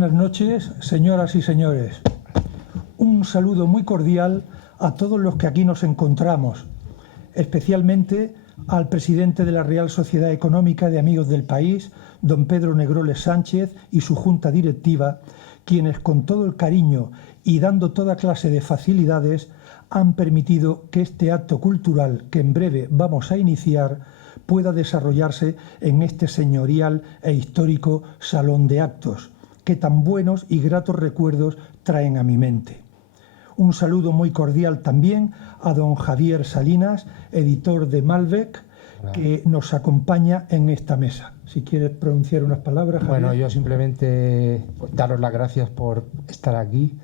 Buenas noches, señoras y señores. Un saludo muy cordial a todos los que aquí nos encontramos, especialmente al presidente de la Real Sociedad Económica de Amigos del País, don Pedro Negroles Sánchez, y su junta directiva, quienes con todo el cariño y dando toda clase de facilidades han permitido que este acto cultural que en breve vamos a iniciar pueda desarrollarse en este señorial e histórico salón de actos, que tan buenos y gratos recuerdos traen a mi mente. Un saludo muy cordial también a don Javier Salinas, editor de Malbec, que nos acompaña en esta mesa. Si quieres pronunciar unas palabras, Javier. Bueno, yo simplemente daros las gracias por estar aquí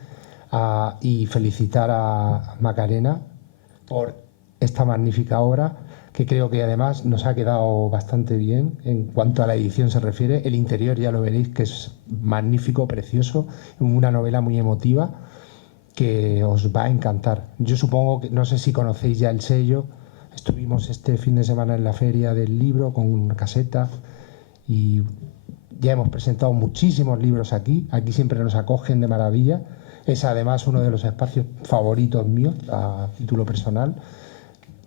y felicitar a Macarena por esta magnífica obra, que creo que además nos ha quedado bastante bien en cuanto a la edición se refiere. El interior ya lo veréis, que es magnífico, precioso, una novela muy emotiva que os va a encantar. Yo supongo que, no sé si conocéis ya el sello, estuvimos este fin de semana en la feria del libro con una caseta y ya hemos presentado muchísimos libros aquí siempre nos acogen de maravilla. Es además uno de los espacios favoritos míos a título personal.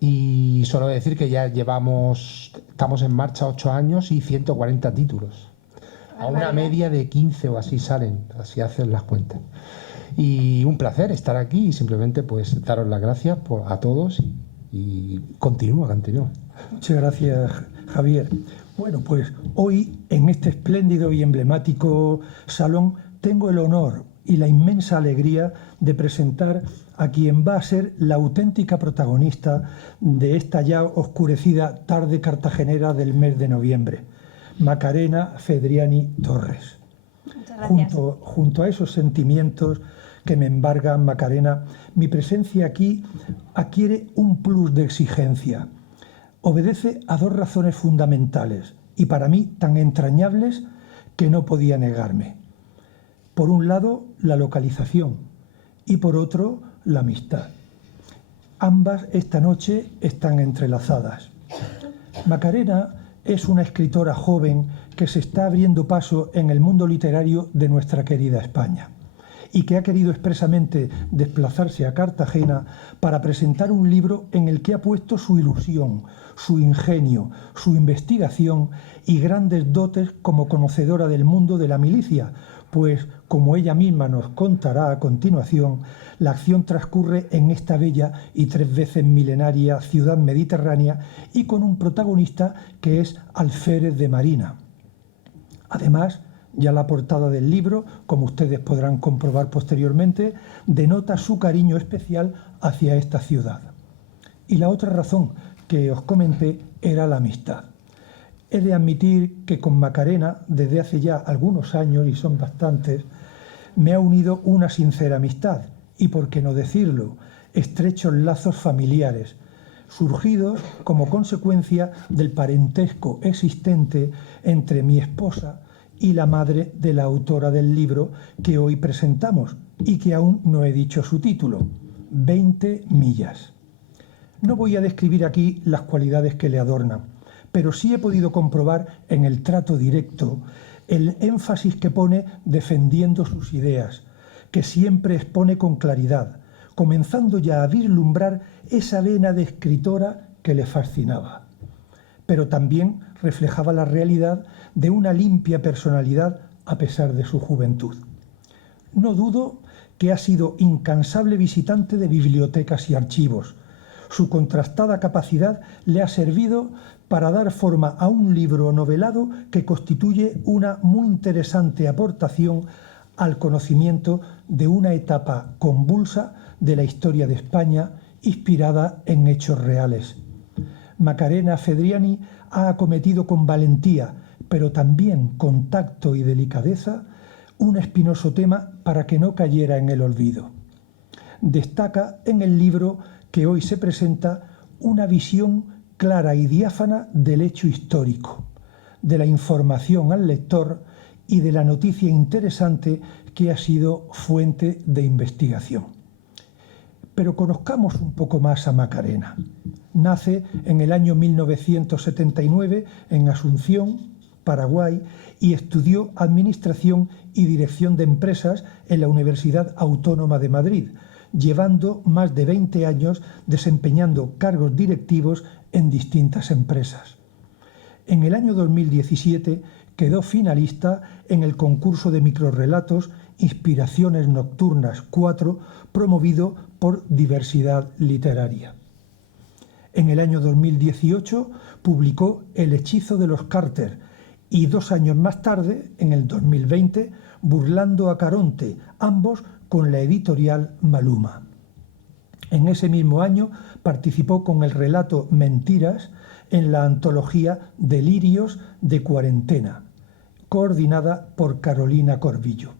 Y solo decir que ya estamos en marcha 8 años y 140 títulos. A una media de 15 o así salen, así hacen las cuentas. Y un placer estar aquí y simplemente pues daros las gracias a todos y continúa. Muchas gracias, Javier. Bueno, pues hoy en este espléndido y emblemático salón tengo el honor y la inmensa alegría de presentar a quien va a ser la auténtica protagonista de esta ya oscurecida tarde cartagenera del mes de noviembre, Macarena Fedriani Torres. Muchas gracias. Junto a esos sentimientos que me embargan, Macarena, mi presencia aquí adquiere un plus de exigencia. Obedece a dos razones fundamentales y para mí tan entrañables que no podía negarme. Por un lado, la localización y por otro, la amistad. Ambas esta noche están entrelazadas. Macarena es una escritora joven que se está abriendo paso en el mundo literario de nuestra querida España y que ha querido expresamente desplazarse a Cartagena para presentar un libro en el que ha puesto su ilusión, su ingenio, su investigación y grandes dotes como conocedora del mundo de la milicia, pues, como ella misma nos contará a continuación, la acción transcurre en esta bella y 3 veces milenaria ciudad mediterránea y con un protagonista que es Alférez de Marina. Además, ya la portada del libro, como ustedes podrán comprobar posteriormente, denota su cariño especial hacia esta ciudad. Y la otra razón que os comenté era la amistad. He de admitir que con Macarena, desde hace ya algunos años, y son bastantes, me ha unido una sincera amistad, y por qué no decirlo, estrechos lazos familiares, surgidos como consecuencia del parentesco existente entre mi esposa y la madre de la autora del libro que hoy presentamos, y que aún no he dicho su título, 20 millas. No voy a describir aquí las cualidades que le adornan, pero sí he podido comprobar en el trato directo el énfasis que pone defendiendo sus ideas, que siempre expone con claridad, comenzando ya a vislumbrar esa vena de escritora que le fascinaba. Pero también reflejaba la realidad de una limpia personalidad a pesar de su juventud. No dudo que ha sido incansable visitante de bibliotecas y archivos. Su contrastada capacidad le ha servido para dar forma a un libro novelado que constituye una muy interesante aportación al conocimiento de una etapa convulsa de la historia de España inspirada en hechos reales. Macarena Fedriani ha acometido con valentía, pero también con tacto y delicadeza, un espinoso tema para que no cayera en el olvido. Destaca en el libro que hoy se presenta una visión clara y diáfana del hecho histórico, de la información al lector y de la noticia interesante que ha sido fuente de investigación. Pero conozcamos un poco más a Macarena. Nace en el año 1979 en Asunción, Paraguay y estudió Administración y Dirección de Empresas en la Universidad Autónoma de Madrid, llevando más de 20 años desempeñando cargos directivos en distintas empresas. En el año 2017 quedó finalista en el concurso de microrrelatos Inspiraciones Nocturnas 4, promovido por Diversidad Literaria. En el año 2018 publicó El hechizo de los Carter y 2 años más tarde, en el 2020, Burlando a Caronte, ambos con la editorial Maluma. En ese mismo año participó con el relato Mentiras en la antología Delirios de Cuarentena, coordinada por Carolina Corvillo.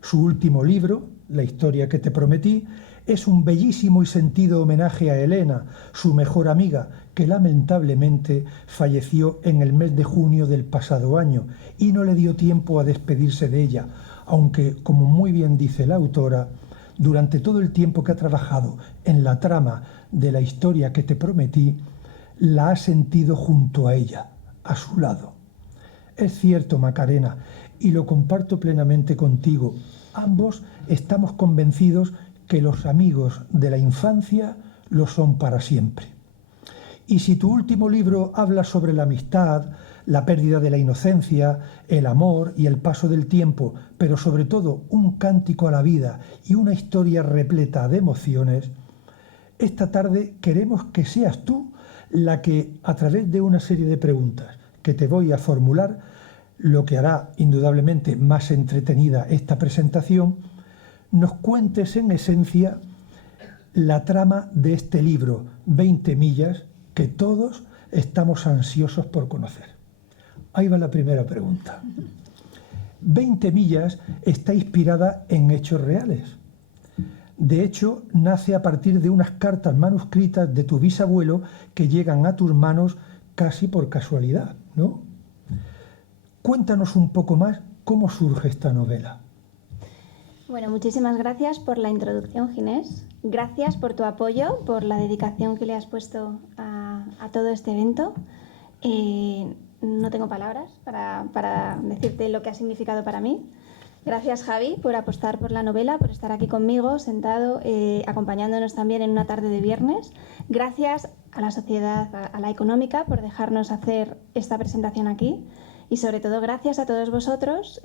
Su último libro, La historia que te prometí, es un bellísimo y sentido homenaje a Elena, su mejor amiga, que lamentablemente falleció en el mes de junio del pasado año y no le dio tiempo a despedirse de ella, aunque, como muy bien dice la autora, durante todo el tiempo que ha trabajado en la trama de La historia que te prometí, la ha sentido junto a ella, a su lado. Es cierto, Macarena, y lo comparto plenamente contigo, ambos estamos convencidos que los amigos de la infancia lo son para siempre. Y si tu último libro habla sobre la amistad, la pérdida de la inocencia, el amor y el paso del tiempo, pero sobre todo un cántico a la vida y una historia repleta de emociones, esta tarde queremos que seas tú la que, a través de una serie de preguntas que te voy a formular, lo que hará indudablemente más entretenida esta presentación, nos cuentes en esencia la trama de este libro, 20 millas, que todos estamos ansiosos por conocer. Ahí va la primera pregunta. 20 millas está inspirada en hechos reales. De hecho, nace a partir de unas cartas manuscritas de tu bisabuelo que llegan a tus manos casi por casualidad, ¿no? Cuéntanos un poco más cómo surge esta novela. Bueno, muchísimas gracias por la introducción, Ginés. Gracias por tu apoyo, por la dedicación que le has puesto a todo este evento. No tengo palabras para decirte lo que ha significado para mí. Gracias, Javi, por apostar por la novela, por estar aquí conmigo, sentado, acompañándonos también en una tarde de viernes. Gracias a la Sociedad, a la Económica, por dejarnos hacer esta presentación aquí. Y sobre todo gracias a todos vosotros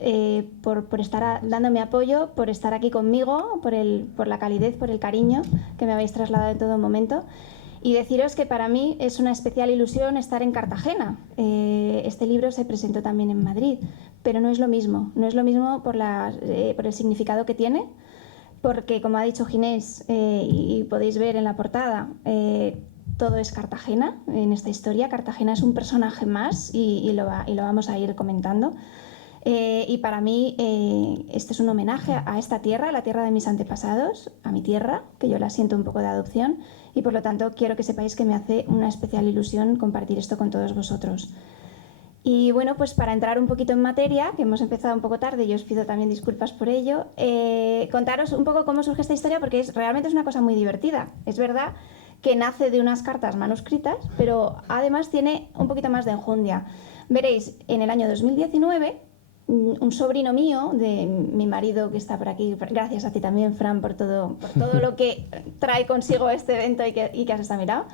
por estar dándome apoyo, por estar aquí conmigo, por la calidez, por el cariño que me habéis trasladado en todo momento. Y deciros que para mí es una especial ilusión estar en Cartagena. Este libro se presentó también en Madrid, pero no es lo mismo. No es lo mismo por el significado que tiene, porque como ha dicho Ginés, y podéis ver en la portada, todo es Cartagena en esta historia. Cartagena es un personaje más y lo vamos a ir comentando. Y para mí este es un homenaje a esta tierra, a la tierra de mis antepasados, a mi tierra, que yo la siento un poco de adopción, y por lo tanto quiero que sepáis que me hace una especial ilusión compartir esto con todos vosotros. Y bueno, pues para entrar un poquito en materia, que hemos empezado un poco tarde y os pido también disculpas por ello, contaros un poco cómo surge esta historia, porque realmente es una cosa muy divertida. Es verdad que nace de unas cartas manuscritas, pero además tiene un poquito más de enjundia. Veréis, en el año 2019, un sobrino mío, de mi marido que está por aquí, gracias a ti también, Fran, por todo lo que trae consigo este evento y que has estado mirado.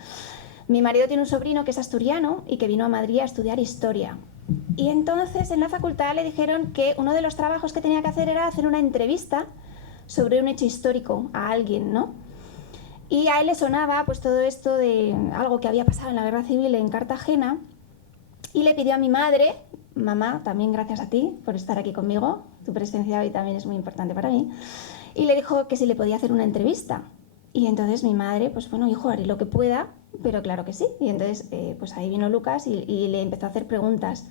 Mi marido tiene un sobrino que es asturiano y que vino a Madrid a estudiar historia. Y entonces en la facultad le dijeron que uno de los trabajos que tenía que hacer era hacer una entrevista sobre un hecho histórico a alguien, ¿no? Y a él le sonaba pues todo esto de algo que había pasado en la Guerra Civil en Cartagena y le pidió a mi madre: mamá, también gracias a ti por estar aquí conmigo, tu presencia hoy también es muy importante para mí, y le dijo que si le podía hacer una entrevista. Y entonces mi madre, pues bueno, hijo, haré lo que pueda, pero claro que sí. Y entonces pues ahí vino Lucas y le empezó a hacer preguntas.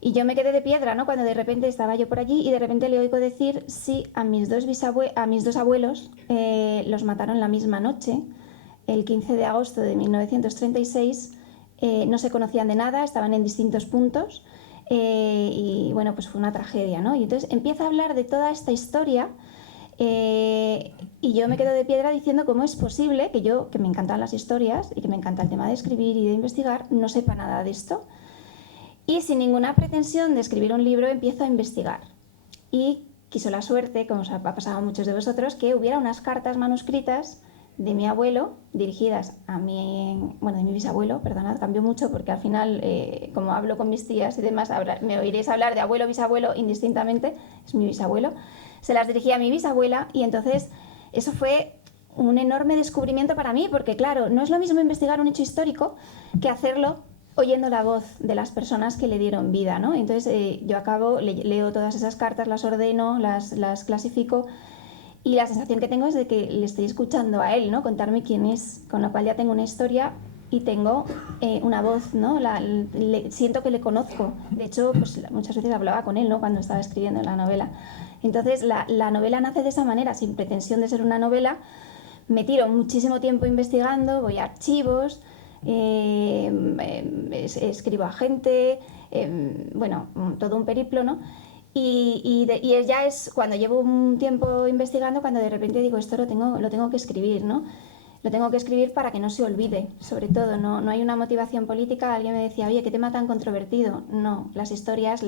Y yo me quedé de piedra, ¿no? Cuando de repente estaba yo por allí y de repente le oigo decir: sí, a mis dos abuelos los mataron la misma noche, el 15 de agosto de 1936, no se conocían de nada, estaban en distintos puntos y bueno, pues fue una tragedia, ¿no? Y entonces empieza a hablar de toda esta historia y yo me quedo de piedra diciendo cómo es posible que yo, que me encantan las historias y que me encanta el tema de escribir y de investigar, no sepa nada de esto. Y sin ninguna pretensión de escribir un libro empiezo a investigar. Y quiso la suerte, como os ha pasado a muchos de vosotros, que hubiera unas cartas manuscritas de mi abuelo, dirigidas a mi, bueno, de mi bisabuelo, perdonad, cambió mucho porque al final, como hablo con mis tías y demás, me oiréis hablar de abuelo, bisabuelo, indistintamente, es mi bisabuelo, se las dirigía a mi bisabuela y entonces eso fue un enorme descubrimiento para mí, porque claro, no es lo mismo investigar un hecho histórico que hacerlo oyendo la voz de las personas que le dieron vida, ¿no? Entonces yo leo todas esas cartas, las ordeno, las clasifico, y la sensación que tengo es de que le estoy escuchando a él, ¿no? Contarme quién es, con lo cual ya tengo una historia y tengo una voz, ¿no? Siento que le conozco. De hecho, pues, muchas veces hablaba con él, ¿no? Cuando estaba escribiendo la novela. Entonces, la novela nace de esa manera, sin pretensión de ser una novela. Me tiro muchísimo tiempo investigando, voy a archivos, escribo a gente, bueno, todo un periplo, ¿no? Y ya es cuando llevo un tiempo investigando cuando de repente digo, esto lo tengo que escribir, ¿no? Lo tengo que escribir para que no se olvide, sobre todo, no hay una motivación política. Alguien me decía, oye, qué tema tan controvertido. No, las historias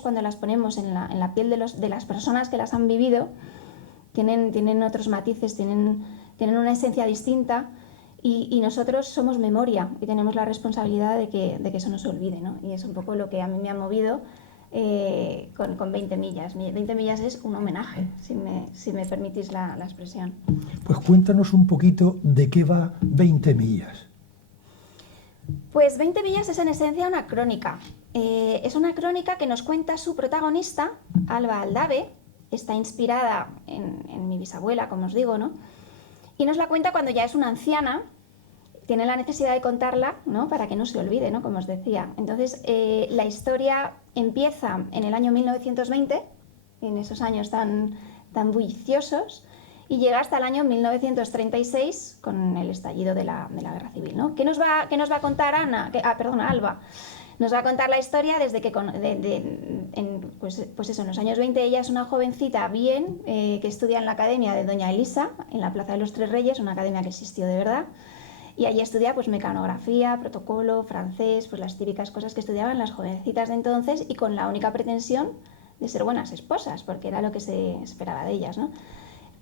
cuando las ponemos en la piel de las personas que las han vivido, tienen otros matices, tienen una esencia distinta, y nosotros somos memoria y tenemos la responsabilidad de que eso no se olvide, ¿no? Y es un poco lo que a mí me ha movido con 20 millas. 20 millas es un homenaje, si me permitís la expresión. Pues cuéntanos un poquito de qué va 20 millas. Pues 20 millas es en esencia una crónica. Es una crónica que nos cuenta su protagonista, Alba Aldave. Está inspirada en mi bisabuela, como os digo, ¿no? Y nos la cuenta cuando ya es una anciana. Tiene la necesidad de contarla, ¿no? Para que no se olvide, ¿no? Como os decía. Entonces, la historia empieza en el año 1920, en esos años tan bulliciosos, y llega hasta el año 1936 con el estallido de la Guerra Civil, ¿no? ¿Qué nos va a contar Alba? Nos va a contar la historia desde que, pues eso, en los años 20 ella es una jovencita que estudia en la academia de Doña Elisa, en la Plaza de los Tres Reyes, una academia que existió de verdad. Y allí estudia pues mecanografía, protocolo, francés, pues las típicas cosas que estudiaban las jovencitas de entonces, y con la única pretensión de ser buenas esposas, porque era lo que se esperaba de ellas, ¿no?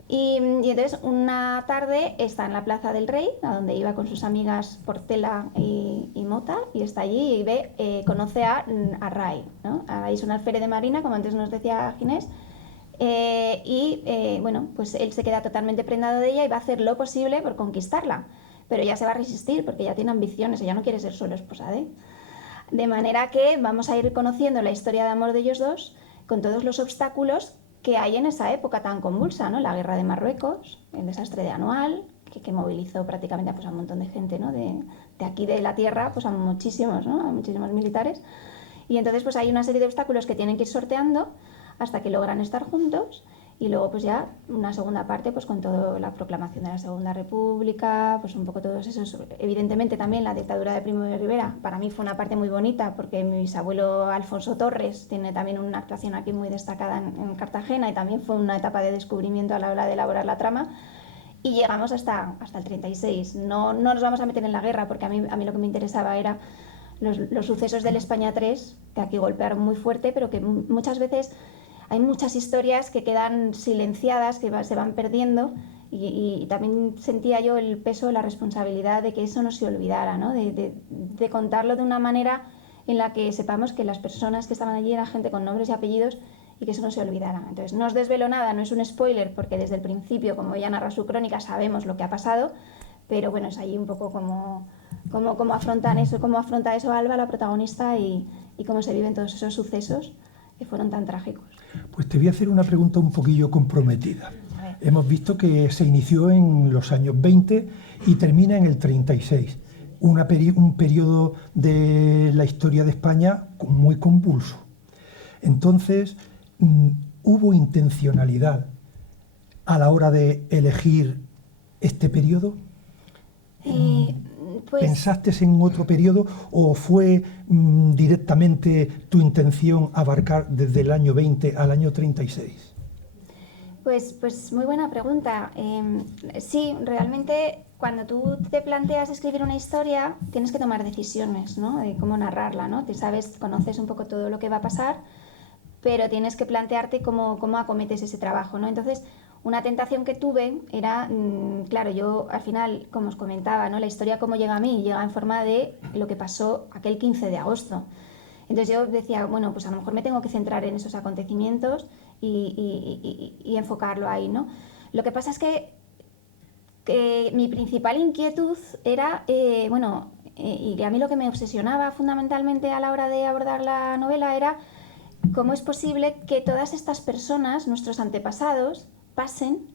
Y entonces una tarde está en la Plaza del Rey, a donde iba con sus amigas Portela y Mota, y está allí y conoce a Ray, ¿no? A Ray es un alférez de marina, como antes nos decía Ginés, bueno, pues él se queda totalmente prendado de ella y va a hacer lo posible por conquistarla. Pero ella se va a resistir porque ella tiene ambiciones, ella no quiere ser solo esposa de él. De manera que vamos a ir conociendo la historia de amor de ellos dos con todos los obstáculos que hay en esa época tan convulsa, ¿no? La guerra de Marruecos, el desastre de Anual, que movilizó prácticamente pues, a un montón de gente, ¿no? De aquí de la tierra, pues a muchísimos, ¿no? A muchísimos militares. Y entonces pues hay una serie de obstáculos que tienen que ir sorteando hasta que logran estar juntos. Y luego pues ya una segunda parte pues con toda la proclamación de la Segunda República, pues un poco todos esos, evidentemente también la dictadura de Primo de Rivera, para mí fue una parte muy bonita porque mi bisabuelo Alfonso Torres tiene también una actuación aquí muy destacada en Cartagena, y también fue una etapa de descubrimiento a la hora de elaborar la trama, y llegamos hasta el 36. No nos vamos a meter en la guerra porque a mí lo que me interesaba era los sucesos del España 3, que aquí golpearon muy fuerte, pero que muchas veces hay muchas historias que quedan silenciadas, que se van perdiendo, y también sentía yo el peso, la responsabilidad de que eso no se olvidara, ¿no? De contarlo de una manera en la que sepamos que las personas que estaban allí eran gente con nombres y apellidos y que eso no se olvidara. Entonces no os desvelo nada, no es un spoiler porque desde el principio, como ella narra su crónica, sabemos lo que ha pasado, pero bueno, es ahí un poco cómo afronta eso Alba, la protagonista, y cómo se viven todos esos sucesos que fueron tan trágicos. Pues te voy a hacer una pregunta un poquillo comprometida. Hemos visto que se inició en los años 20 y termina en el 36. Un periodo de la historia de España muy convulso. Entonces, ¿hubo intencionalidad a la hora de elegir este periodo? Pues, ¿pensaste en otro periodo o fue directamente tu intención abarcar desde el año 20 al año 36? Pues muy buena pregunta. Sí, realmente cuando tú te planteas escribir una historia, tienes que tomar decisiones, ¿no? De cómo narrarla, ¿no? Te sabes, conoces un poco todo lo que va a pasar, pero tienes que plantearte cómo acometes ese trabajo, ¿no? Entonces, una tentación que tuve era, claro, yo al final, como os comentaba, ¿no? La historia cómo llega a mí, llega en forma de lo que pasó aquel 15 de agosto. Entonces yo decía, bueno, pues a lo mejor me tengo que centrar en esos acontecimientos y enfocarlo ahí, ¿no? Lo que pasa es que mi principal inquietud era, y a mí lo que me obsesionaba fundamentalmente a la hora de abordar la novela era cómo es posible que todas estas personas, nuestros antepasados, pasen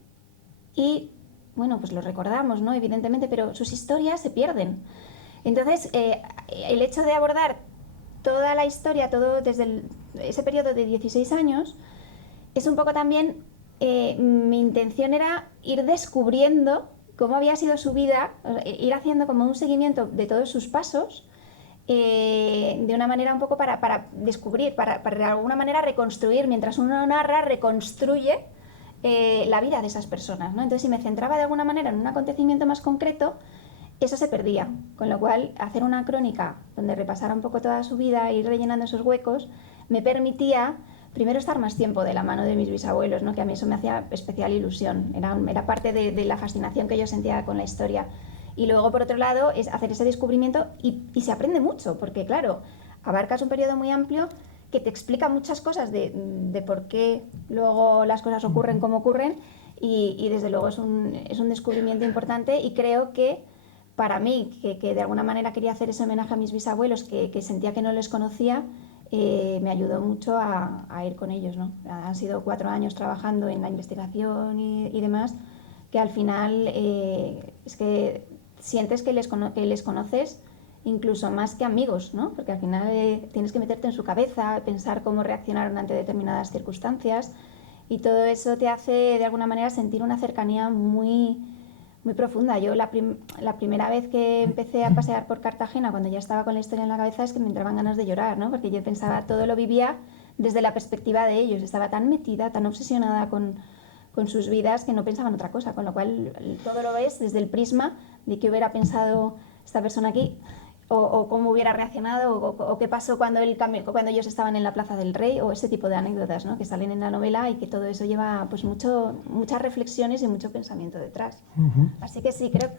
y, bueno, pues lo recordamos, ¿no? Evidentemente, pero sus historias se pierden. Entonces, el hecho de abordar toda la historia, todo desde ese periodo de 16 años, es un poco también, mi intención era ir descubriendo cómo había sido su vida, ir haciendo como un seguimiento de todos sus pasos, de una manera un poco para descubrir, para de alguna manera reconstruir, mientras uno narra, reconstruye la vida de esas personas, ¿no? Entonces, si me centraba de alguna manera en un acontecimiento más concreto, eso se perdía, con lo cual hacer una crónica donde repasara un poco toda su vida e ir rellenando esos huecos me permitía primero estar más tiempo de la mano de mis bisabuelos, ¿no? Que a mí eso me hacía especial ilusión, era parte de la fascinación que yo sentía con la historia. Y luego, por otro lado, es hacer ese descubrimiento y se aprende mucho, porque claro, abarcas un periodo muy amplio que te explica muchas cosas de por qué luego las cosas ocurren como ocurren y desde luego es un descubrimiento importante y creo que para mí, que de alguna manera quería hacer ese homenaje a mis bisabuelos, que sentía que no les conocía, me ayudó mucho a ir con ellos, ¿no? Han sido 4 años trabajando en la investigación y demás, que al final es que sientes que les conoces incluso más que amigos, ¿no? Porque al final tienes que meterte en su cabeza, pensar cómo reaccionaron ante determinadas circunstancias y todo eso te hace de alguna manera sentir una cercanía muy, muy profunda. Yo la primera vez que empecé a pasear por Cartagena, cuando ya estaba con la historia en la cabeza, es que me entraban ganas de llorar, ¿no? Porque yo pensaba, todo lo vivía desde la perspectiva de ellos, estaba tan metida, tan obsesionada con sus vidas que no pensaba en otra cosa, con lo cual todo lo ves desde el prisma de qué hubiera pensado esta persona aquí o cómo hubiera reaccionado o qué pasó cuando ellos estaban en la Plaza del Rey o ese tipo de anécdotas, ¿no? Que salen en la novela y que todo eso lleva pues muchas reflexiones y mucho pensamiento detrás. Así que sí, creo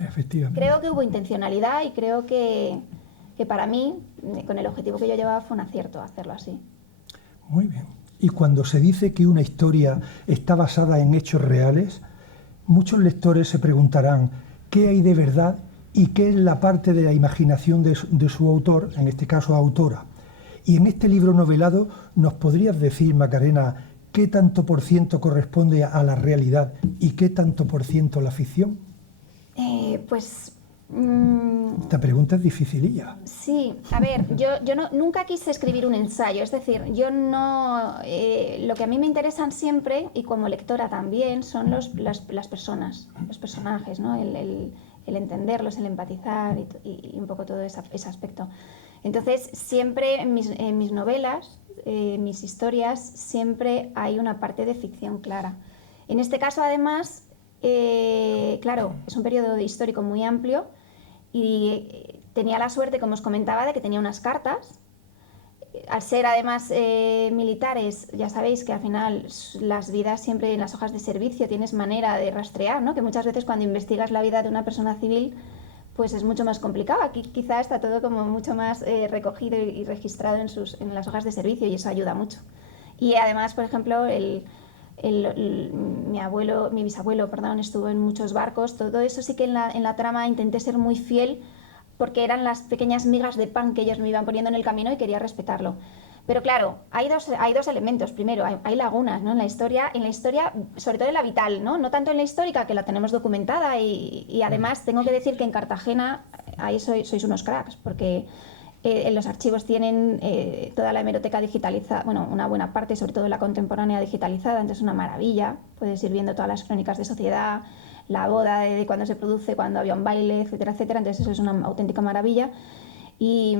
que hubo intencionalidad y creo que para mí, con el objetivo que yo llevaba, fue un acierto hacerlo así. Muy bien. Y cuando se dice que una historia está basada en hechos reales, muchos lectores se preguntarán qué hay de verdad y qué es la parte de la imaginación de su autor, en este caso autora. Y en este libro novelado, ¿nos podrías decir, Macarena, qué tanto por ciento corresponde a la realidad y qué tanto por ciento a la ficción? Esta pregunta es dificililla. Sí, a ver, yo nunca quise escribir un ensayo, es decir, yo no... lo que a mí me interesan siempre, y como lectora también, son las personas, los personajes, ¿no? El entenderlos, el empatizar y un poco todo ese aspecto. Entonces, siempre en mis novelas, mis historias, siempre hay una parte de ficción clara. En este caso, además, claro, es un periodo histórico muy amplio y tenía la suerte, como os comentaba, de que tenía unas cartas. Al ser además militares, ya sabéis que al final las vidas siempre en las hojas de servicio tienes manera de rastrear, ¿no? Que muchas veces cuando investigas la vida de una persona civil pues es mucho más complicado. Aquí quizá está todo como mucho más recogido y registrado en las hojas de servicio y eso ayuda mucho. Y además, por ejemplo, mi bisabuelo, estuvo en muchos barcos. Todo eso sí que en la trama intenté ser muy fiel porque eran las pequeñas migas de pan que ellos me iban poniendo en el camino y quería respetarlo. Pero claro, hay dos elementos. Primero, hay lagunas, ¿no? En la historia, sobre todo en la vital, ¿no? No tanto en la histórica, que la tenemos documentada y además tengo que decir que en Cartagena ahí sois unos cracks, porque en los archivos tienen toda la hemeroteca digitalizada, bueno, una buena parte, sobre todo la contemporánea, digitalizada, entonces es una maravilla. Puedes ir viendo todas las crónicas de sociedad, la boda de cuando se produce, cuando había un baile, etcétera, etcétera. Entonces eso es una auténtica maravilla. Y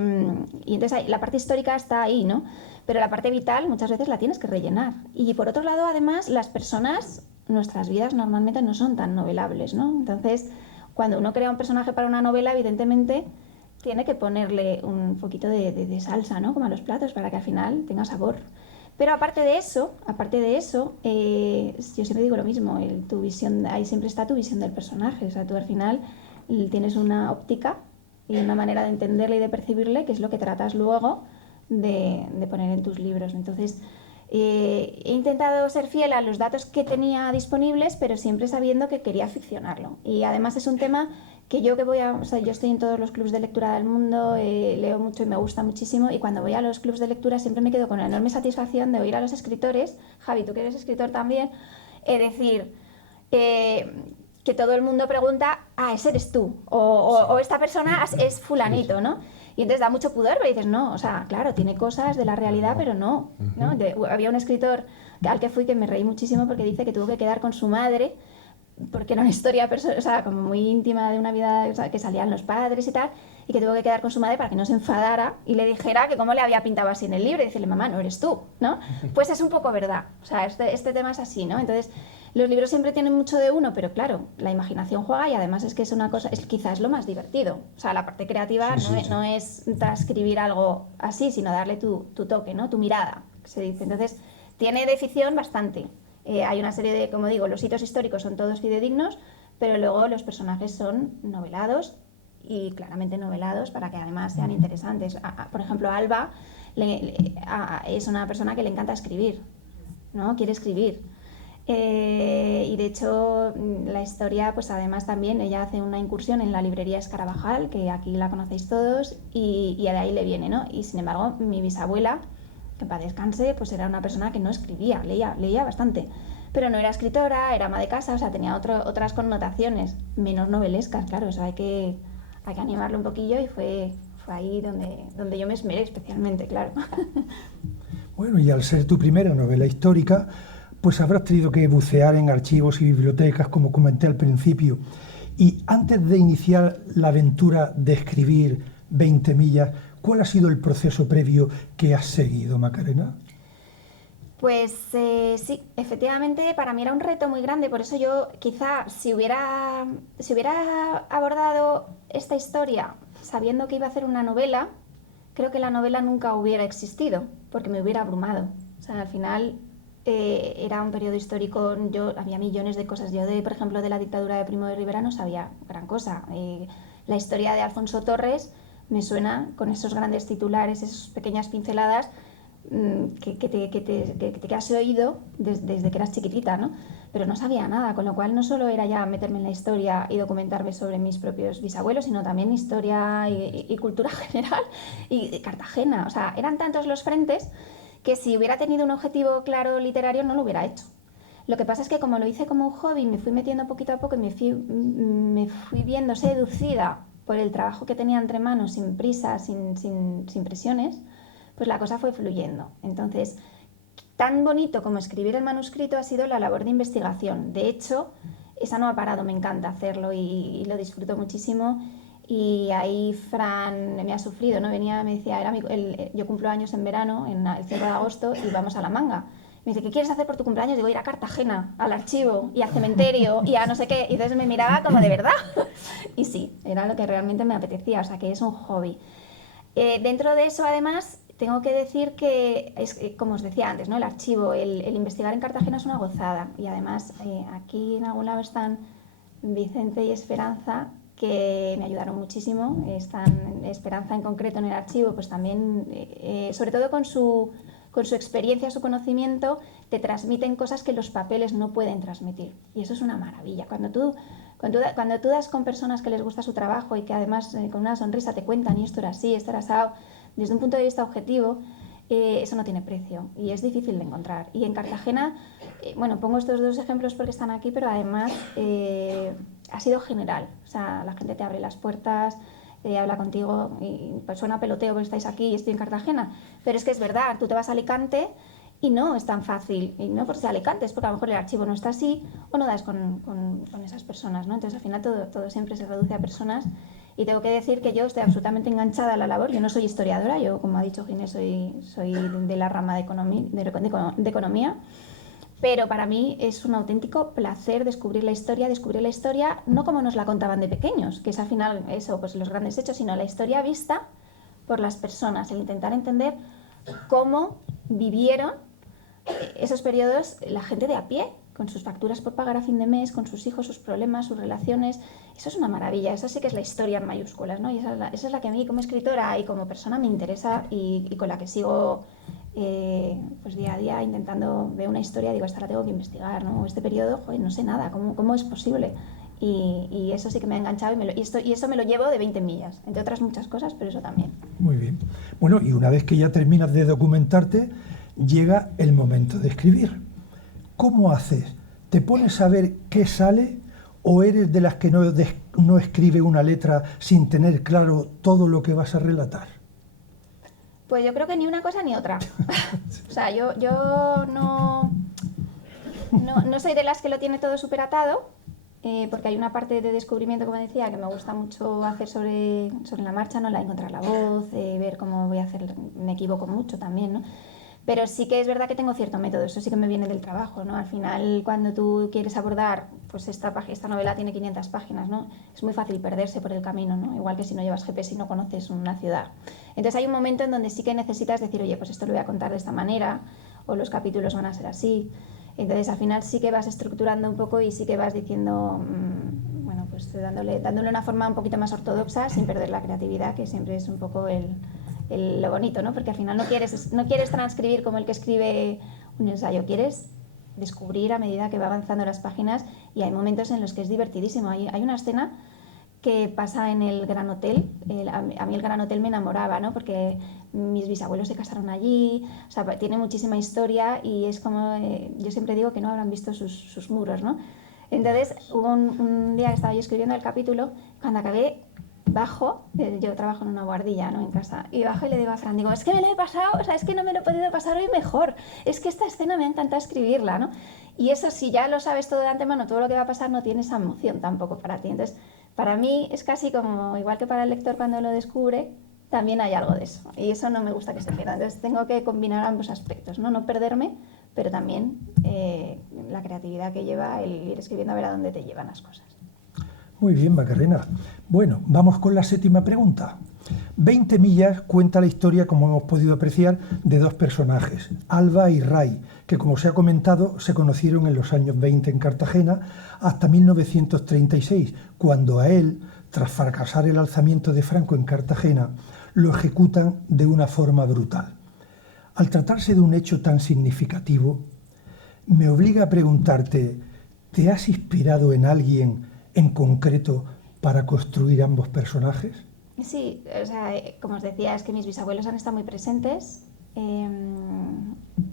entonces la parte histórica está ahí, ¿no? Pero la parte vital muchas veces la tienes que rellenar. Y por otro lado, además, las personas, nuestras vidas normalmente no son tan novelables, ¿no? Entonces, cuando uno crea un personaje para una novela, evidentemente tiene que ponerle un poquito de salsa, ¿no? Como a los platos, para que al final tenga sabor. Pero aparte de eso, yo siempre digo lo mismo, tu visión, ahí siempre está tu visión del personaje. O sea, tú al final tienes una óptica y una manera de entenderle y de percibirle, que es lo que tratas luego de poner en tus libros. Entonces, he intentado ser fiel a los datos que tenía disponibles, pero siempre sabiendo que quería ficcionarlo. Y además es un tema que yo estoy en todos los clubs de lectura del mundo, leo mucho y me gusta muchísimo, y cuando voy a los clubs de lectura siempre me quedo con la enorme satisfacción de oír a los escritores, Javi, tú que eres escritor también, decir que todo el mundo pregunta, ese eres tú, o esta persona es fulanito, ¿no? Y entonces da mucho pudor, pero dices, no, o sea, claro, tiene cosas de la realidad, pero no, ¿no? Había un escritor al que fui que me reí muchísimo porque dice que tuvo que quedar con su madre porque era una historia como muy íntima de una vida, o sea, que salían los padres y tal, y que tuvo que quedar con su madre para que no se enfadara y le dijera que cómo le había pintado así en el libro, y decirle, mamá, no eres tú, ¿no? Pues es un poco verdad, o sea, este tema es así, ¿no? Entonces, los libros siempre tienen mucho de uno, pero claro, la imaginación juega, y además es que es una cosa, quizás lo más divertido, o sea, la parte creativa no es transcribir algo así, sino darle tu toque, ¿no? Tu mirada, que se dice. Entonces, tiene de ficción bastante. Hay una serie de, como digo, los hitos históricos son todos fidedignos, pero luego los personajes son novelados, y claramente novelados para que además sean interesantes. Por ejemplo, Alba es una persona que le encanta escribir, ¿no? Quiere escribir. Y de hecho la historia, pues además también ella hace una incursión en la librería Escarabajal, que aquí la conocéis todos, y de ahí le viene, ¿no? Y sin embargo, mi bisabuela, que para descanse, pues era una persona que no escribía, leía bastante, pero no era escritora, era ama de casa, o sea, tenía otras connotaciones, menos novelescas, claro, o sea, hay que animarlo un poquillo, y fue ahí donde yo me esmeré especialmente, claro. Bueno, y al ser tu primera novela histórica, pues habrás tenido que bucear en archivos y bibliotecas, como comenté al principio. Y antes de iniciar la aventura de escribir 20 millas, ¿cuál ha sido el proceso previo que has seguido, Macarena? Pues sí, efectivamente para mí era un reto muy grande, por eso yo quizá si hubiera abordado esta historia sabiendo que iba a hacer una novela, creo que la novela nunca hubiera existido, porque me hubiera abrumado. O sea, al final era un periodo histórico, había millones de cosas. Por ejemplo, de la dictadura de Primo de Rivera no sabía gran cosa. La historia de Alfonso Torres me suena con esos grandes titulares, esas pequeñas pinceladas que has oído desde que eras chiquitita, ¿no? Pero no sabía nada, con lo cual no solo era ya meterme en la historia y documentarme sobre mis propios bisabuelos, sino también historia y cultura general y Cartagena. O sea, eran tantos los frentes que si hubiera tenido un objetivo claro literario no lo hubiera hecho. Lo que pasa es que como lo hice como un hobby, me fui metiendo poquito a poco y me fui viendo seducida por el trabajo que tenía entre manos, sin prisa, sin presiones, pues la cosa fue fluyendo. Entonces, tan bonito como escribir el manuscrito ha sido la labor de investigación. De hecho, esa no ha parado, me encanta hacerlo y lo disfruto muchísimo. Y ahí Fran me ha sufrido, ¿no? Me decía, yo cumplo años en verano, en el 5 de agosto, y vamos a La Manga. Me dice, ¿qué quieres hacer por tu cumpleaños? Digo, ir a Cartagena, al archivo, y al cementerio, y a no sé qué. Y entonces me miraba como, ¿de verdad? Y sí, era lo que realmente me apetecía, o sea, que es un hobby. Dentro de eso, además, tengo que decir que, como os decía antes, ¿no? El archivo, el investigar en Cartagena es una gozada. Y además, aquí en algún lado están Vicente y Esperanza, que me ayudaron muchísimo. Están Esperanza en concreto en el archivo, pues también, sobre todo con su experiencia, su conocimiento, te transmiten cosas que los papeles no pueden transmitir. Y eso es una maravilla. Cuando tú das con personas que les gusta su trabajo y que además con una sonrisa te cuentan, y esto era así, esto era asado, desde un punto de vista objetivo, eso no tiene precio y es difícil de encontrar. Y en Cartagena, bueno, pongo estos dos ejemplos porque están aquí, pero además ha sido general. O sea, la gente te abre las puertas, habla contigo, y pues suena peloteo porque estáis aquí y estoy en Cartagena, pero es que es verdad, tú te vas a Alicante y no es tan fácil, y no por ser Alicante, es porque a lo mejor el archivo no está así o no das con esas personas, ¿no? Entonces al final todo siempre se reduce a personas. Y tengo que decir que yo estoy absolutamente enganchada a la labor. Yo no soy historiadora, yo, como ha dicho Ginés, soy de la rama de economía, Pero para mí es un auténtico placer descubrir la historia no como nos la contaban de pequeños, que es al final eso, pues los grandes hechos, sino la historia vista por las personas, el intentar entender cómo vivieron esos periodos la gente de a pie, con sus facturas por pagar a fin de mes, con sus hijos, sus problemas, sus relaciones. Eso es una maravilla, esa sí que es la historia en mayúsculas, ¿no? Y esa es la que a mí como escritora y como persona me interesa y con la que sigo pues día a día intentando ver una historia, digo, esta la tengo que investigar, ¿no? Este periodo, joder, no sé nada, ¿cómo es posible? Y eso sí que me ha enganchado y eso me lo llevo de 20 millas, entre otras muchas cosas, pero eso también. Muy bien. Bueno, y una vez que ya terminas de documentarte, llega el momento de escribir. ¿Cómo haces? ¿Te pones a ver qué sale o eres de las que no escribe una letra sin tener claro todo lo que vas a relatar? Pues yo creo que ni una cosa ni otra. O sea, yo no soy de las que lo tiene todo súper atado, porque hay una parte de descubrimiento, como decía, que me gusta mucho hacer sobre la marcha, ¿no? La encontrar la voz, ver cómo voy a hacer, me equivoco mucho también, ¿no? Pero sí que es verdad que tengo cierto método, eso sí que me viene del trabajo, ¿no? Al final, cuando tú quieres abordar, pues esta novela tiene 500 páginas, ¿no? Es muy fácil perderse por el camino, ¿no? Igual que si no llevas GPS y no conoces una ciudad. Entonces hay un momento en donde sí que necesitas decir, oye, pues esto lo voy a contar de esta manera, o los capítulos van a ser así. Entonces al final sí que vas estructurando un poco y sí que vas diciendo, bueno, pues dándole una forma un poquito más ortodoxa sin perder la creatividad, que siempre es un poco lo bonito, ¿no? Porque al final no quieres transcribir como el que escribe un ensayo, quieres descubrir a medida que va avanzando las páginas y hay momentos en los que es divertidísimo. Hay una escena que pasa en el Gran Hotel. A mí el Gran Hotel me enamoraba, ¿no? Porque mis bisabuelos se casaron allí, o sea, tiene muchísima historia y es como, yo siempre digo que no habrán visto sus muros, ¿no? Entonces hubo un día que estaba yo escribiendo el capítulo, cuando acabé bajo, yo trabajo en una guardilla, ¿no? En casa, y bajo y le digo a Fran, digo, es que me lo he pasado, o sea, es que no me lo he podido pasar hoy mejor, es que esta escena me ha encantado escribirla, ¿no? Y eso, si ya lo sabes todo de antemano, todo lo que va a pasar, no tiene esa emoción tampoco para ti. Entonces, para mí es casi como, igual que para el lector cuando lo descubre, también hay algo de eso, y eso no me gusta que se pierda. Entonces tengo que combinar ambos aspectos, no perderme, pero también la creatividad que lleva el ir escribiendo a ver a dónde te llevan las cosas. Muy bien, Macarena. Bueno, vamos con la séptima pregunta. 20 millas cuenta la historia, como hemos podido apreciar, de dos personajes, Alba y Ray, que, como se ha comentado, se conocieron en los años 20 en Cartagena hasta 1936, cuando a él, tras fracasar el alzamiento de Franco en Cartagena, lo ejecutan de una forma brutal. Al tratarse de un hecho tan significativo, me obliga a preguntarte, ¿te has inspirado en alguien en concreto para construir ambos personajes? Sí, o sea, como os decía, es que mis bisabuelos han estado muy presentes.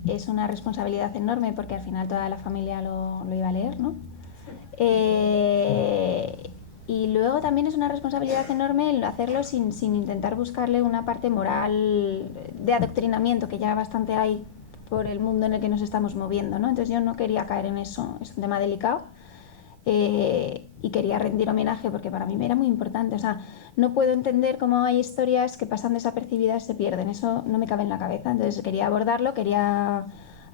Es una responsabilidad enorme porque al final toda la familia lo iba a leer, ¿no? Y luego también es una responsabilidad enorme el hacerlo sin intentar buscarle una parte moral de adoctrinamiento, que ya bastante hay por el mundo en el que nos estamos moviendo, ¿no? Entonces yo no quería caer en eso, es un tema delicado. Y quería rendir homenaje porque para mí me era muy importante. O sea, no puedo entender cómo hay historias que pasan desapercibidas y se pierden. Eso no me cabe en la cabeza. Entonces quería abordarlo, quería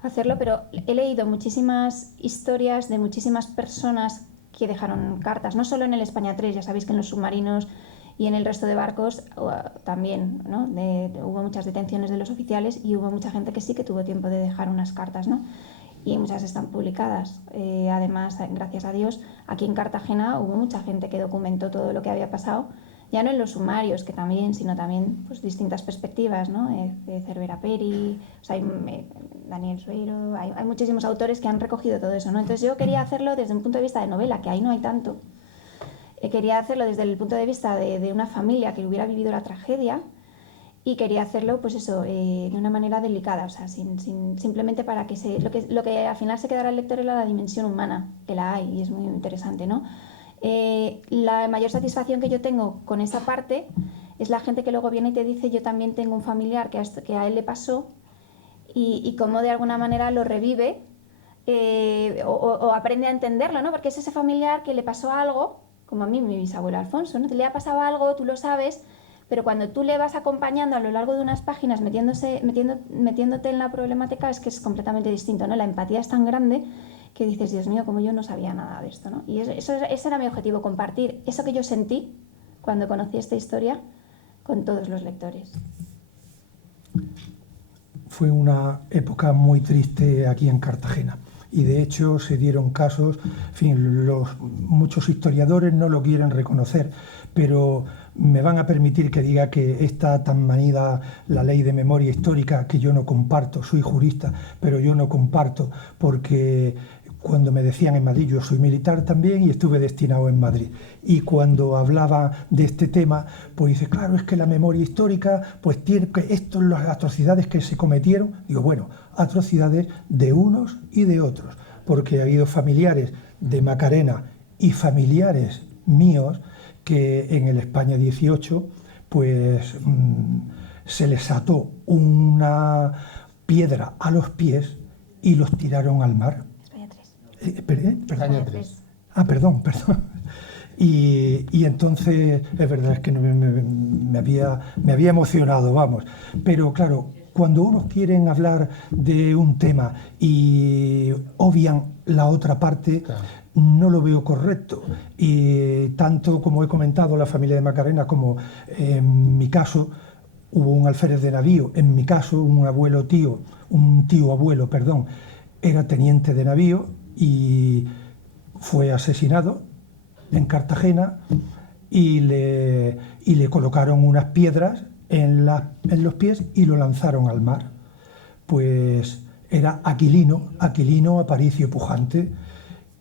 hacerlo, pero he leído muchísimas historias de muchísimas personas que dejaron cartas, no solo en el España 3, ya sabéis que en los submarinos y en el resto de barcos también, ¿no? Hubo muchas detenciones de los oficiales y hubo mucha gente que sí que tuvo tiempo de dejar unas cartas, ¿no? Y muchas están publicadas. Además, gracias a Dios, aquí en Cartagena hubo mucha gente que documentó todo lo que había pasado, ya no en los sumarios, que también, sino también pues, distintas perspectivas, ¿no? Cervera Peri, o sea, Daniel Sueiro, hay muchísimos autores que han recogido todo eso, ¿no? Entonces yo quería hacerlo desde un punto de vista de novela, que ahí no hay tanto. Quería hacerlo desde el punto de vista de una familia que hubiera vivido la tragedia, y quería hacerlo pues eso, de una manera delicada, o sea, simplemente para que lo que al final se quedara el lector era la dimensión humana, que la hay y es muy interesante, ¿no? La mayor satisfacción que yo tengo con esa parte es la gente que luego viene y te dice, yo también tengo un familiar que a él le pasó y cómo de alguna manera lo revive o aprende a entenderlo, ¿no? Porque es ese familiar que le pasó algo, como a mí, mi bisabuelo Alfonso, ¿no? Te le ha pasado algo, tú lo sabes, pero cuando tú le vas acompañando a lo largo de unas páginas, metiéndote en la problemática, es que es completamente distinto, ¿no? La empatía es tan grande que dices, Dios mío, como yo no sabía nada de esto, ¿no? Y ese era mi objetivo, compartir eso que yo sentí cuando conocí esta historia con todos los lectores. Fue una época muy triste aquí en Cartagena y de hecho se dieron casos, en fin, muchos historiadores no lo quieren reconocer, pero me van a permitir que diga que está tan manida la ley de memoria histórica que yo no comparto, soy jurista, pero yo no comparto porque cuando me decían en Madrid, yo soy militar también y estuve destinado en Madrid. Y cuando hablaba de este tema, pues dice, claro, es que la memoria histórica, pues tiene que esto, las atrocidades que se cometieron, digo, bueno, atrocidades de unos y de otros, porque ha habido familiares de Macarena y familiares míos que en el España 18, pues se les ató una piedra a los pies y los tiraron al mar. Perdón. España 3. Ah, perdón. Y entonces, es verdad, es que me había emocionado, vamos. Pero claro, cuando unos quieren hablar de un tema y obvian la otra parte, claro, no lo veo correcto. Y tanto como he comentado, la familia de Macarena, como en mi caso, hubo un alférez de navío, en mi caso, un tío abuelo, era teniente de navío, y fue asesinado en Cartagena y le colocaron unas piedras en los pies y lo lanzaron al mar. Pues era Aquilino Aparicio Pujante.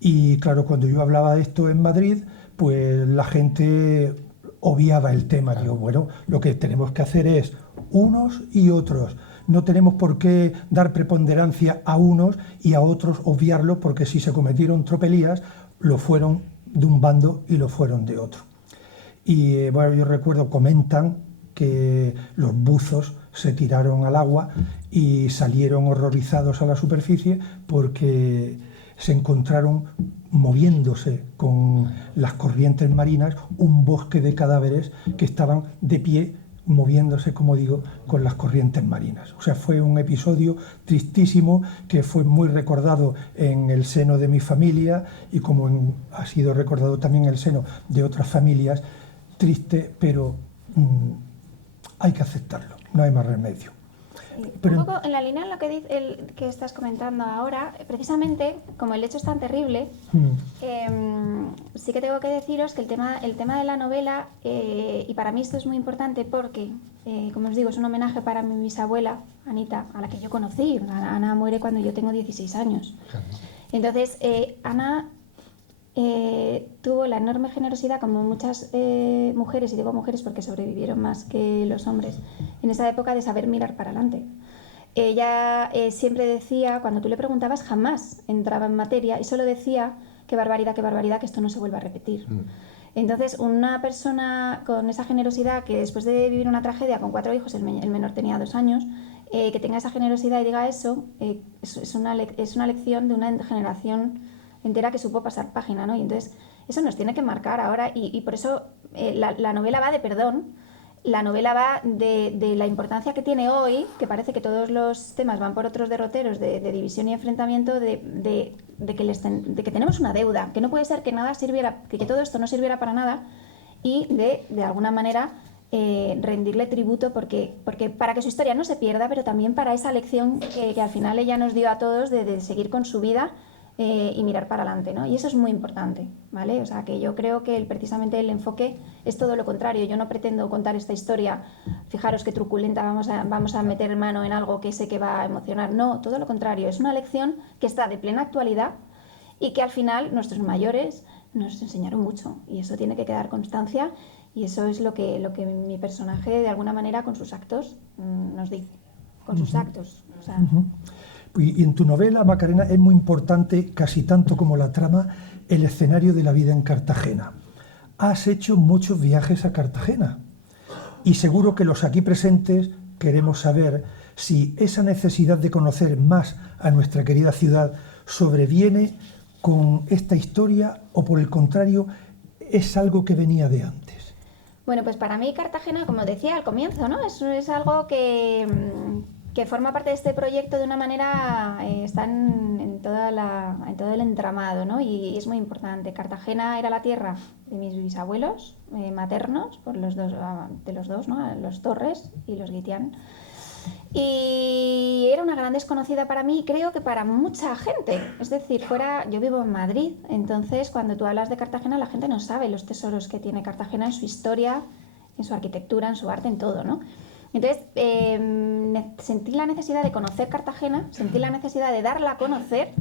Y claro, cuando yo hablaba de esto en Madrid, pues la gente obviaba el tema. Digo, bueno, lo que tenemos que hacer es unos y otros. No tenemos por qué dar preponderancia a unos y a otros obviarlo, porque si se cometieron tropelías, lo fueron de un bando y lo fueron de otro. Y bueno, yo recuerdo, comentan que los buzos se tiraron al agua y salieron horrorizados a la superficie porque se encontraron moviéndose con las corrientes marinas un bosque de cadáveres que estaban de pie, moviéndose, como digo, con las corrientes marinas. O sea, fue un episodio tristísimo que fue muy recordado en el seno de mi familia y como ha sido recordado también en el seno de otras familias. Triste, pero hay que aceptarlo, no hay más remedio. Pero un poco en la línea en la que estás comentando ahora, precisamente, como el hecho es tan terrible, sí que tengo que deciros que el tema de la novela, y para mí esto es muy importante porque, como os digo, es un homenaje para mi bisabuela, Anita, a la que yo conocí. Ana muere cuando yo tengo 16 años. Entonces, Ana tuvo la enorme generosidad, como muchas mujeres, y digo mujeres porque sobrevivieron más que los hombres, en esa época, de saber mirar para adelante. Ella siempre decía, cuando tú le preguntabas, jamás entraba en materia y solo decía, qué barbaridad, que esto no se vuelva a repetir. Entonces, una persona con esa generosidad, que después de vivir una tragedia con 4 hijos, el menor tenía 2 años, que tenga esa generosidad y diga eso, es una lección de una generación entera que supo pasar página, ¿no? Y entonces eso nos tiene que marcar ahora y por eso la novela va de perdón, la novela va de la importancia que tiene hoy, que parece que todos los temas van por otros derroteros de división y enfrentamiento, de que tenemos una deuda, que no puede ser que nada sirviera, que todo esto no sirviera para nada y de alguna manera rendirle tributo porque para que su historia no se pierda, pero también para esa lección que al final ella nos dio a todos de seguir con su vida y mirar para adelante, ¿no? Y eso es muy importante, ¿vale? O sea, que yo creo que precisamente el enfoque es todo lo contrario. Yo no pretendo contar esta historia, fijaros qué truculenta, vamos a meter mano en algo que sé que va a emocionar. No, todo lo contrario. Es una lección que está de plena actualidad y que al final nuestros mayores nos enseñaron mucho. Y eso tiene que quedar constancia y eso es lo que mi personaje, de alguna manera, con sus actos, nos dice. Con sus actos. O sea, Y en tu novela, Macarena, es muy importante, casi tanto como la trama, el escenario de la vida en Cartagena. Has hecho muchos viajes a Cartagena y seguro que los aquí presentes queremos saber si esa necesidad de conocer más a nuestra querida ciudad sobreviene con esta historia o, por el contrario, es algo que venía de antes. Bueno, pues para mí Cartagena, como decía al comienzo, ¿no? Es algo que forma parte de este proyecto de una manera, está en todo el entramado, ¿no? Y es muy importante. Cartagena era la tierra de mis bisabuelos maternos, por los dos, de los dos, ¿no? Los Torres y los Guitián. Y era una gran desconocida para mí, creo que para mucha gente. Es decir, yo vivo en Madrid, entonces cuando tú hablas de Cartagena la gente no sabe los tesoros que tiene Cartagena en su historia, en su arquitectura, en su arte, en todo, ¿no? Entonces sentí la necesidad de conocer Cartagena, sentí la necesidad de darla a conocer.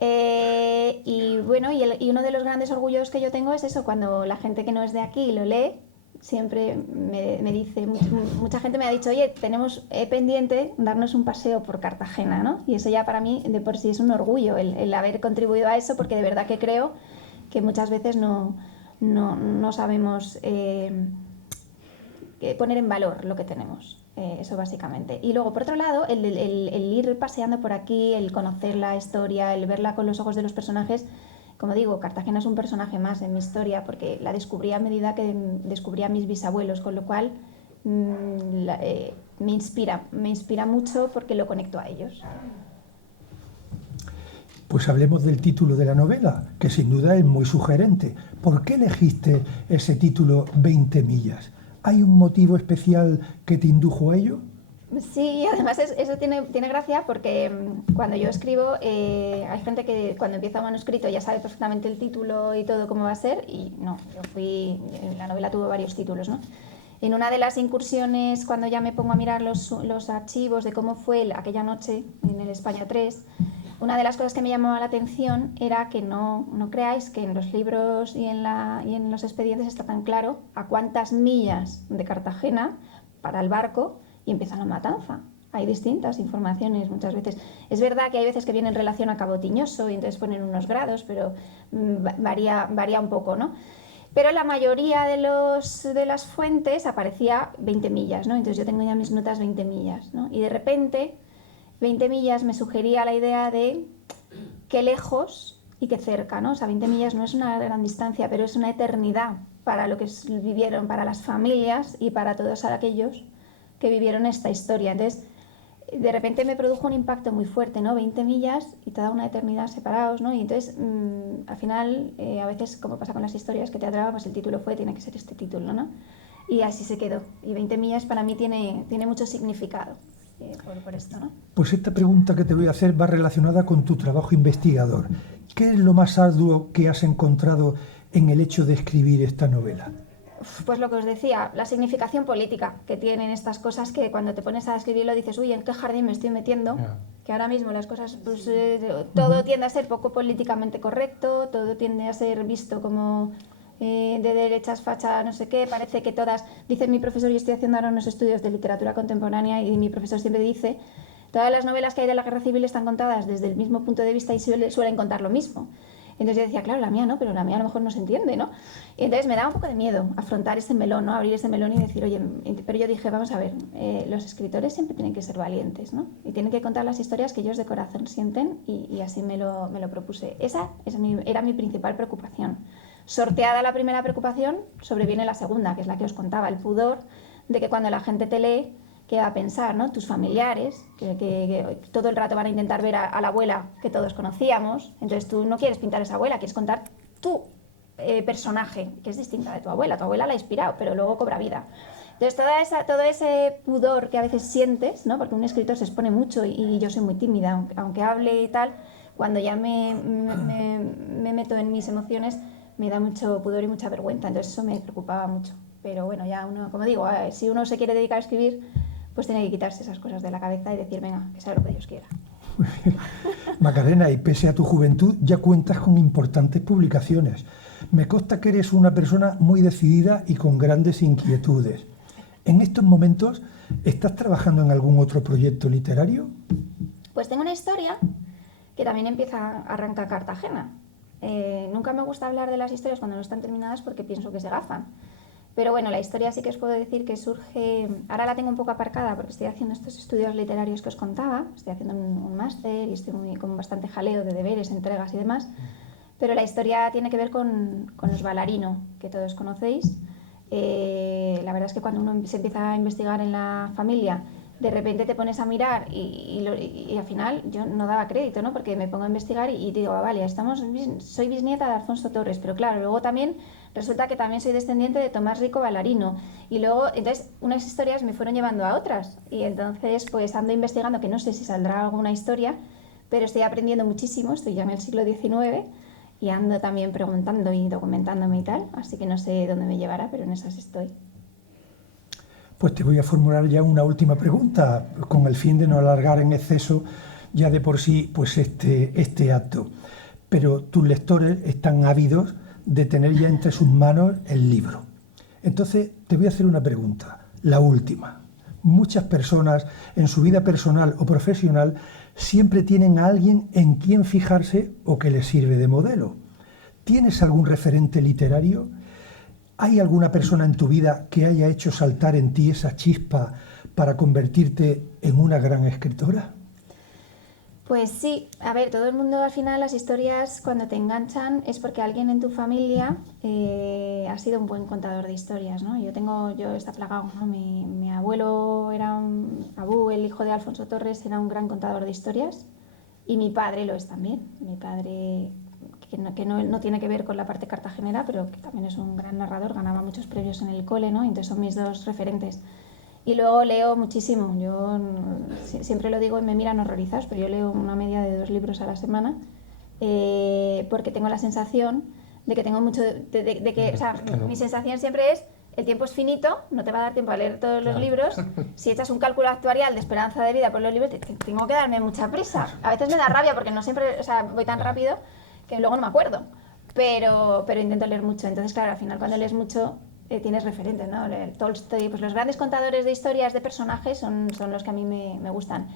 Y bueno, y uno de los grandes orgullos que yo tengo es eso, cuando la gente que no es de aquí lo lee, siempre me dice, mucha gente me ha dicho, oye, tenemos pendiente darnos un paseo por Cartagena, ¿no? Y eso ya para mí de por sí es un orgullo, el haber contribuido a eso, porque de verdad que creo que muchas veces no sabemos poner en valor lo que tenemos. Eso básicamente. Y luego, por otro lado, el ir paseando por aquí, el conocer la historia, el verla con los ojos de los personajes. Como digo, Cartagena es un personaje más en mi historia porque la descubrí a medida que descubrí a mis bisabuelos, con lo cual me inspira mucho porque lo conecto a ellos. Pues hablemos del título de la novela, que sin duda es muy sugerente. ¿Por qué elegiste ese título 20 millas? ¿Hay un motivo especial que te indujo a ello? Sí, además eso tiene gracia porque cuando yo escribo hay gente que cuando empieza un manuscrito ya sabe perfectamente el título y todo cómo va a ser, y no, la novela tuvo varios títulos, ¿no? En una de las incursiones, cuando ya me pongo a mirar los archivos de cómo fue aquella noche en el España 3, una de las cosas que me llamó la atención era que no creáis que en los libros y en los expedientes está tan claro a cuántas millas de Cartagena para el barco y empieza la matanza. Hay distintas informaciones muchas veces. Es verdad que hay veces que viene en relación a Cabo Tiñoso y entonces ponen unos grados, pero varía un poco, ¿no? Pero la mayoría de las fuentes aparecía 20 millas, ¿no? Entonces yo tengo ya mis notas 20 millas, ¿no? Y de repente 20 millas me sugería la idea de qué lejos y qué cerca, ¿no? O sea, 20 millas no es una gran distancia, pero es una eternidad para lo que vivieron, para las familias y para todos aquellos que vivieron esta historia. Entonces, de repente me produjo un impacto muy fuerte, ¿no? 20 millas y toda una eternidad separados, ¿no? Y entonces, al final, a veces, como pasa con las historias que te atrapan, pues el título tiene que ser este título, ¿no? Y así se quedó. Y 20 millas para mí tiene mucho significado. Por esto, ¿no? Pues esta pregunta que te voy a hacer va relacionada con tu trabajo investigador. ¿Qué es lo más arduo que has encontrado en el hecho de escribir esta novela? Pues lo que os decía, la significación política que tienen estas cosas, que cuando te pones a escribirlo dices, uy, ¿en qué jardín me estoy metiendo? Que ahora mismo las cosas, pues todo tiende a ser poco políticamente correcto, todo tiende a ser visto como de derechas, facha, no sé qué, parece que todas, dice mi profesor, yo estoy haciendo ahora unos estudios de literatura contemporánea y mi profesor siempre dice, todas las novelas que hay de la guerra civil están contadas desde el mismo punto de vista y suelen contar lo mismo. Entonces yo decía, claro, la mía no, pero la mía a lo mejor no se entiende, ¿no? Y entonces me daba un poco de miedo afrontar ese melón, ¿no? Abrir ese melón y decir, oye, pero yo dije, vamos a ver, los escritores siempre tienen que ser valientes, ¿no? Y tienen que contar las historias que ellos de corazón sienten y así me lo propuse. Esa era mi principal preocupación. Sorteada la primera preocupación, sobreviene la segunda, que es la que os contaba, el pudor de que cuando la gente te lee, ¿qué va a pensar, ¿no? Tus familiares, que todo el rato van a intentar ver a la abuela que todos conocíamos. Entonces tú no quieres pintar a esa abuela, quieres contar tu personaje, que es distinta de tu abuela. Tu abuela la ha inspirado, pero luego cobra vida. Entonces todo ese pudor que a veces sientes, ¿no? Porque un escritor se expone mucho y yo soy muy tímida, aunque hable y tal, cuando ya me meto en mis emociones, me da mucho pudor y mucha vergüenza. Entonces eso me preocupaba mucho. Pero bueno, ya uno, como digo, si uno se quiere dedicar a escribir, pues tiene que quitarse esas cosas de la cabeza y decir, venga, que sea lo que Dios quiera. Macarena, y pese a tu juventud, ya cuentas con importantes publicaciones. Me consta que eres una persona muy decidida y con grandes inquietudes. ¿En estos momentos estás trabajando en algún otro proyecto literario? Pues tengo una historia que también arranca Cartagena. Nunca me gusta hablar de las historias cuando no están terminadas porque pienso que se gafan. Pero bueno, la historia sí que os puedo decir que surge, ahora la tengo un poco aparcada porque estoy haciendo estos estudios literarios que os contaba, estoy haciendo un máster y estoy con bastante jaleo de deberes, entregas y demás, pero la historia tiene que ver con los Ballarino, que todos conocéis, La verdad es que cuando uno se empieza a investigar en la familia, de repente te pones a mirar y al final yo no daba crédito, ¿no? Porque me pongo a investigar y digo, vale, soy bisnieta de Alfonso Torres, pero claro, luego también resulta que también soy descendiente de Tomás Rico Ballarino. Y luego, entonces, unas historias me fueron llevando a otras. Y entonces, pues ando investigando, que no sé si saldrá alguna historia, pero estoy aprendiendo muchísimo, estoy ya en el siglo XIX y ando también preguntando y documentándome y tal, así que no sé dónde me llevará, pero en esas estoy. Pues te voy a formular ya una última pregunta, con el fin de no alargar en exceso ya de por sí pues este acto. Pero tus lectores están ávidos de tener ya entre sus manos el libro. Entonces te voy a hacer una pregunta, la última. Muchas personas en su vida personal o profesional siempre tienen a alguien en quien fijarse o que les sirve de modelo. ¿Tienes algún referente literario? ¿Hay alguna persona en tu vida que haya hecho saltar en ti esa chispa para convertirte en una gran escritora? Pues sí, a ver, todo el mundo al final las historias cuando te enganchan es porque alguien en tu familia ha sido un buen contador de historias, ¿no? Yo está plagado, ¿no? Mi abuelo era Abú, el hijo de Alfonso Torres, era un gran contador de historias y mi padre lo es también. Mi padre, que no tiene que ver con la parte cartagenera, pero que también es un gran narrador, ganaba muchos premios en el cole, ¿no? Entonces son mis dos referentes. Y luego leo muchísimo, yo siempre lo digo y me miran horrorizados, pero yo leo una media de 2 libros a la semana porque tengo la sensación de que tengo mucho, de que, o sea, mi sensación siempre es, el tiempo es finito, no te va a dar tiempo a leer todos los libros, si echas un cálculo actuarial de esperanza de vida por los libros, tengo que darme mucha prisa. A veces me da rabia porque no siempre, o sea, voy tan rápido que luego no me acuerdo, pero intento leer mucho, entonces claro, al final cuando lees mucho tienes referentes, ¿no? Tolstoy, pues los grandes contadores de historias de personajes son los que a mí me gustan.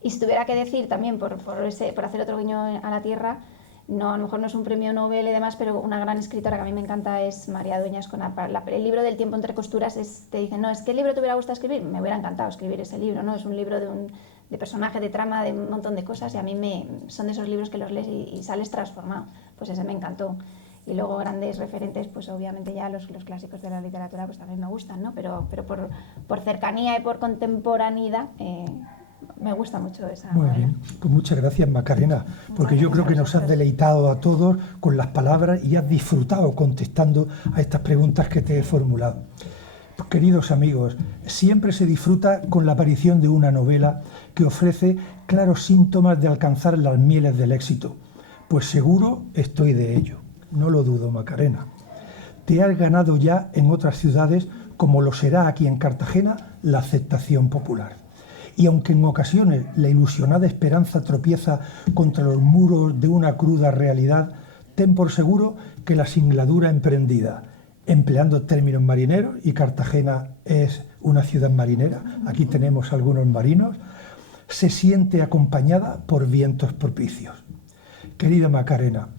Y si tuviera que decir también, por hacer otro guiño a la tierra, no, a lo mejor no es un premio Nobel y demás, pero una gran escritora que a mí me encanta es María Dueñas con el libro del tiempo entre costuras. Te dicen, no, es que el libro te hubiera gustado escribir, me hubiera encantado escribir ese libro, ¿no? Es un libro de personaje, de trama, de un montón de cosas y a mí son de esos libros que los lees y sales transformado. Pues ese me encantó. Y luego grandes referentes, pues obviamente ya los clásicos de la literatura pues también me gustan, ¿no? Pero por cercanía y por contemporaneidad me gusta mucho esa Muy novela. bien, pues muchas gracias Macarena, porque yo creo que nos has deleitado a todos con las palabras y has disfrutado contestando a estas preguntas que te he formulado. Pues, queridos amigos, siempre se disfruta con la aparición de una novela que ofrece claros síntomas de alcanzar las mieles del éxito. Pues seguro estoy de ello. No lo dudo, Macarena. Te has ganado ya en otras ciudades, como lo será aquí en Cartagena, la aceptación popular. Y aunque en ocasiones la ilusionada esperanza tropieza contra los muros de una cruda realidad, ten por seguro que la singladura emprendida, empleando términos marineros, y Cartagena es una ciudad marinera, aquí tenemos algunos marinos, se siente acompañada por vientos propicios. Querida Macarena,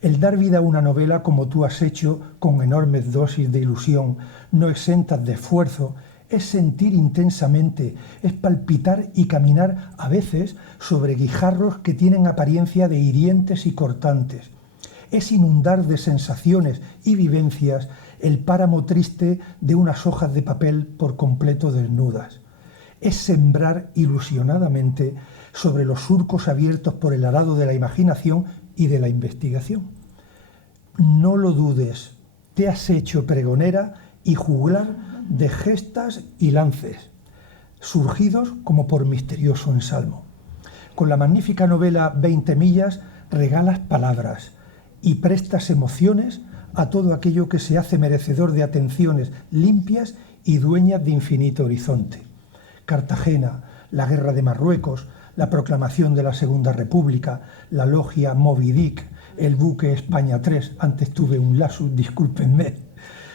el dar vida a una novela como tú has hecho, con enormes dosis de ilusión, no exentas de esfuerzo, es sentir intensamente, es palpitar y caminar a veces sobre guijarros que tienen apariencia de hirientes y cortantes. Es inundar de sensaciones y vivencias el páramo triste de unas hojas de papel por completo desnudas. Es sembrar ilusionadamente sobre los surcos abiertos por el arado de la imaginación y de la investigación. No lo dudes, te has hecho pregonera y juglar de gestas y lances, surgidos como por misterioso ensalmo. Con la magnífica novela 20 millas regalas palabras y prestas emociones a todo aquello que se hace merecedor de atenciones limpias y dueñas de infinito horizonte. Cartagena, la guerra de Marruecos, la proclamación de la Segunda República, la logia Moby Dick, el buque España 3, antes tuve un lapsus, discúlpenme,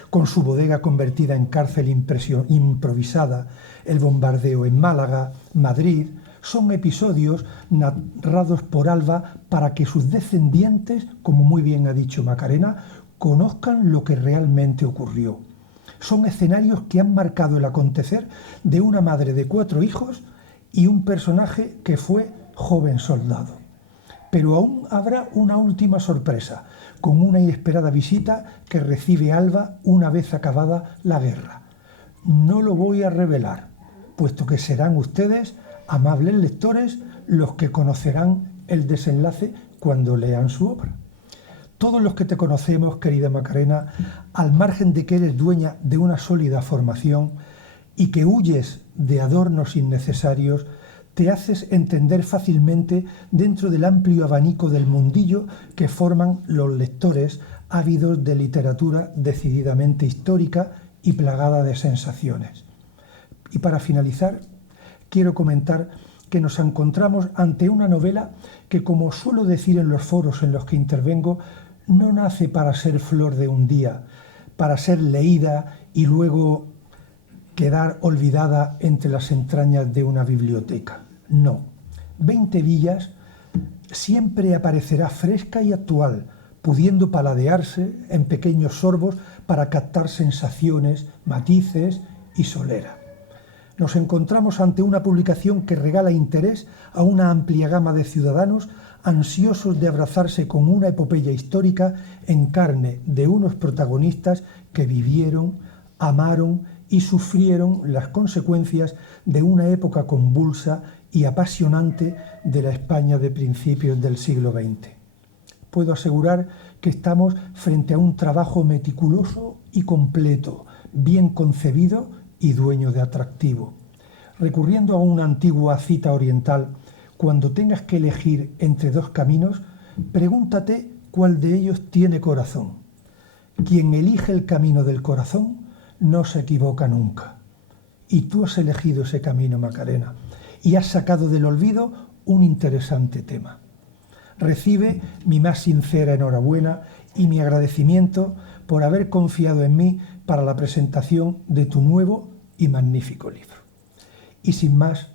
con su bodega convertida en cárcel improvisada, el bombardeo en Málaga, Madrid, son episodios narrados por Alba para que sus descendientes, como muy bien ha dicho Macarena, conozcan lo que realmente ocurrió. Son escenarios que han marcado el acontecer de una madre de 4 hijos y un personaje que fue joven soldado. Pero aún habrá una última sorpresa, con una inesperada visita que recibe Alba una vez acabada la guerra. No lo voy a revelar, puesto que serán ustedes, amables lectores, los que conocerán el desenlace cuando lean su obra. Todos los que te conocemos, querida Macarena, al margen de que eres dueña de una sólida formación y que huyes de adornos innecesarios, te haces entender fácilmente dentro del amplio abanico del mundillo que forman los lectores ávidos de literatura decididamente histórica y plagada de sensaciones. Y para finalizar, quiero comentar que nos encontramos ante una novela que, como suelo decir en los foros en los que intervengo, no nace para ser flor de un día, para ser leída y luego quedar olvidada entre las entrañas de una biblioteca. No. 20 Villas siempre aparecerá fresca y actual, pudiendo paladearse en pequeños sorbos para captar sensaciones, matices y solera. Nos encontramos ante una publicación que regala interés a una amplia gama de ciudadanos ansiosos de abrazarse con una epopeya histórica en carne de unos protagonistas que vivieron, amaron y sufrieron las consecuencias de una época convulsa y apasionante de la España de principios del siglo XX. Puedo asegurar que estamos frente a un trabajo meticuloso y completo, bien concebido y dueño de atractivo. Recurriendo a una antigua cita oriental, cuando tengas que elegir entre dos caminos, pregúntate cuál de ellos tiene corazón. Quien elige el camino del corazón no se equivoca nunca. Y tú has elegido ese camino, Macarena, y has sacado del olvido un interesante tema. Recibe mi más sincera enhorabuena y mi agradecimiento por haber confiado en mí para la presentación de tu nuevo y magnífico libro. Y sin más,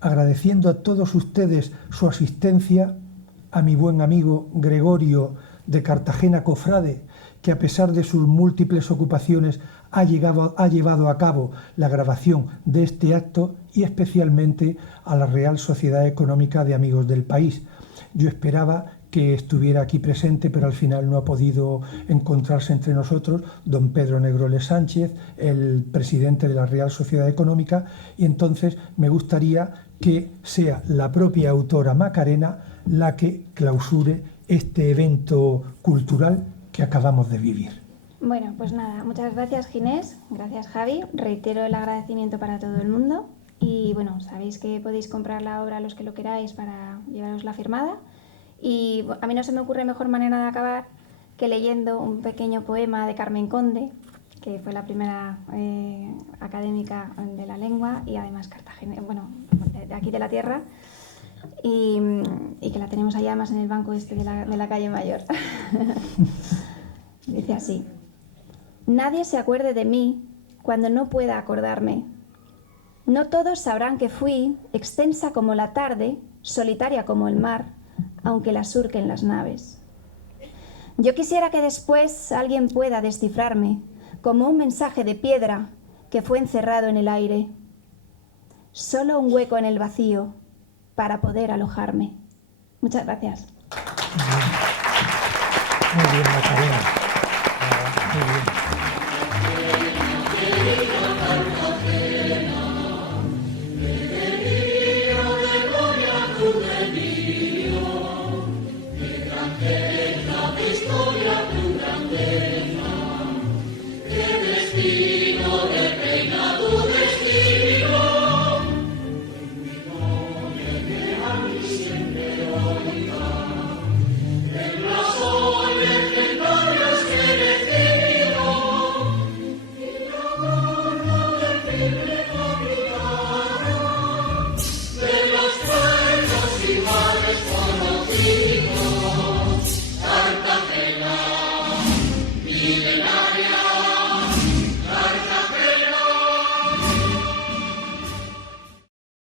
agradeciendo a todos ustedes su asistencia, a mi buen amigo Gregorio de Cartagena Cofrade, que a pesar de sus múltiples ocupaciones ha llevado a cabo la grabación de este acto, y especialmente a la Real Sociedad Económica de Amigos del País. Yo esperaba que estuviera aquí presente, pero al final no ha podido encontrarse entre nosotros don Pedro Negrole Sánchez, el presidente de la Real Sociedad Económica, y entonces me gustaría que sea la propia autora Macarena la que clausure este evento cultural que acabamos de vivir. Bueno, pues nada, muchas gracias Ginés, gracias Javi, reitero el agradecimiento para todo el mundo y bueno, sabéis que podéis comprar la obra a los que lo queráis para llevaros la firmada y a mí no se me ocurre mejor manera de acabar que leyendo un pequeño poema de Carmen Conde, que fue la primera académica de la lengua y además Cartagena, bueno, de aquí de la tierra y que la tenemos allá más en el banco este de la calle Mayor. Dice así: nadie se acuerde de mí cuando no pueda acordarme. No todos sabrán que fui extensa como la tarde, solitaria como el mar, aunque la surquen las naves. Yo quisiera que después alguien pueda descifrarme como un mensaje de piedra que fue encerrado en el aire. Solo un hueco en el vacío para poder alojarme. Muchas gracias. Muy bien, Macarena. Muy bien. Siempre